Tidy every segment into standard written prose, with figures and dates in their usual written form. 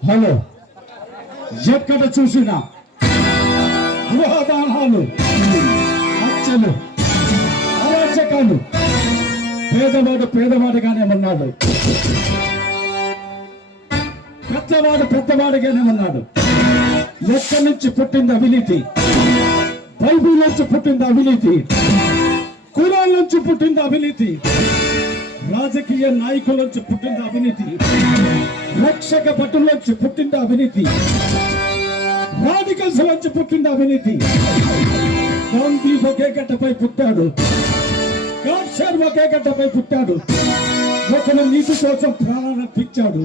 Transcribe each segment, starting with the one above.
Hello, ఎక్కడ చూసినా గృహదానాలు, హత్యలు, అరాచకాలు. పేదవాడుగానే ఉన్నాడు, పెద్దవాడుగానే ఉన్నాడు. ఎక్కడి నుంచి పుట్టింది అవినీతి? బైబిల్ నుంచి పుట్టింది అవినీతి, ఖురాన్ నుంచి పుట్టింది అవినీతి, రాజకీయ నాయకుల నుంచి పుట్టింది అవినీతి, రక్షక భటుల నుంచి పుట్టింది అవినీతి, రాడికల్స్ నుంచి పుట్టింది అవినీతి. గాంధీ ఒకే గడ్డపై పుట్టాడు, గాడ్సేర్ ఒకే గడ్డపై పుట్టాడు. ఒకరు నీతి కోసం ప్రాణార్పించాడు,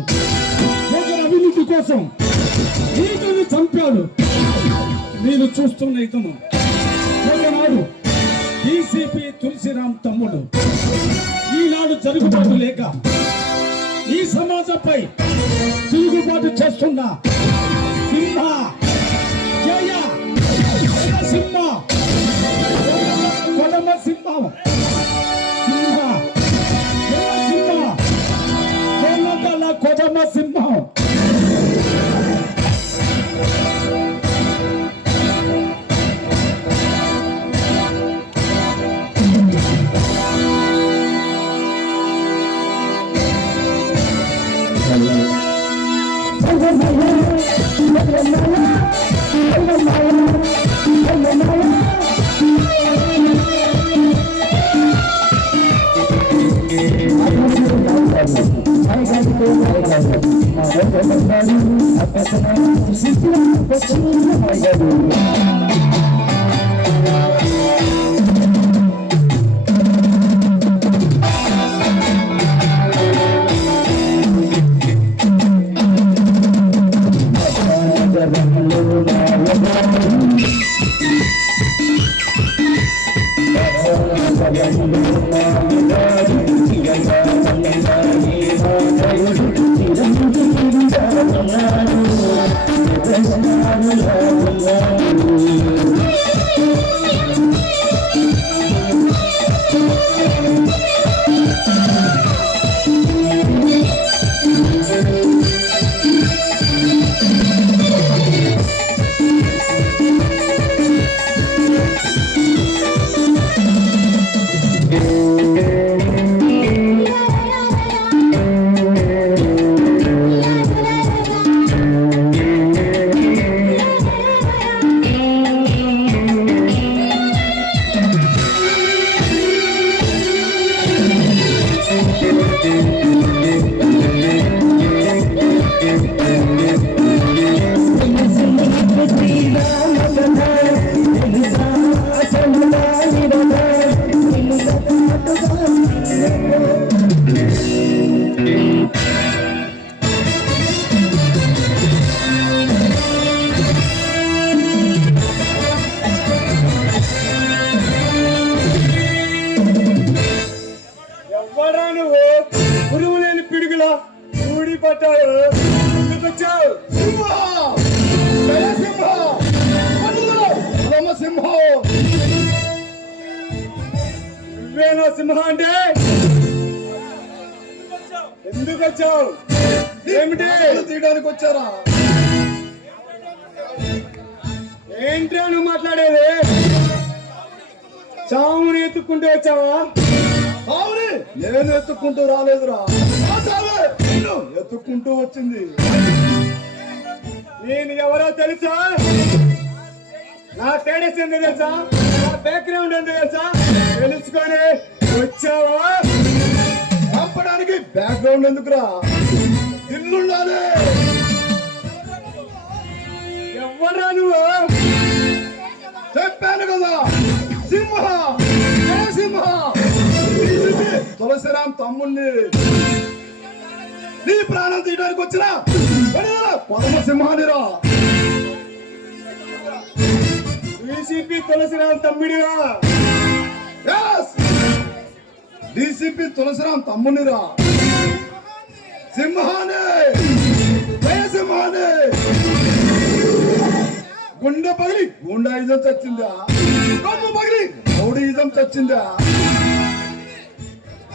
ఒకరు అవినీతి కోసం నీతిని చంపాడు. మీరు చూస్తున్న ఇతను ఒకనాడు డీసీపీ తులసిరామ్ తమ్ముడు, ఈనాడు జరుగుబాటు లేక ఈ సమాజంపై తిరుగుబాటు చేస్తున్న సింహ, జయ సింహ, కొడమ సింహం, సింహ, జయ సింహ, కొడమ సింహం. సింహ అంటే ఎందుకు వచ్చావు? ఏమిటి తీయడానికి వచ్చారా? ఏంటి నువ్వు మాట్లాడేది? చావుని ఎత్తుకుంటూ వచ్చావా? చావుని నేను ఎత్తుకుంటూ రాలేదురా, ఎత్తుకుంటూ వచ్చింది. నేను ఎవరో తెలుసా? నా స్టేటస్ ఏందో తెలుసా? నా బ్యాక్గ్రౌండ్ ఏందో తెలుసా? తెలుసుకొని వచ్చావా? చంపడానికి బ్యాక్గ్రౌండ్ ఎందుకురా? ఇల్లుండాలి. ఎవరా నువ్వు? చెప్పాను కదా, సింహ, సింహ, తులసిరామ్ తమ్ముణ్ణి. నీ ప్రాణం తీయడానికి వచ్చిన పరమ సింహానిరా. డీసీపీ తులసిరామ్ తమ్ముడిరా. డీసీపీ తులసిరామ్ తమ్మునిరా. సింహానే, సింహానే. గుండె పగిలి గుండాయిజం చచ్చిందా? కొమ్ము పగిలి రౌడీయిజం చచ్చిందా?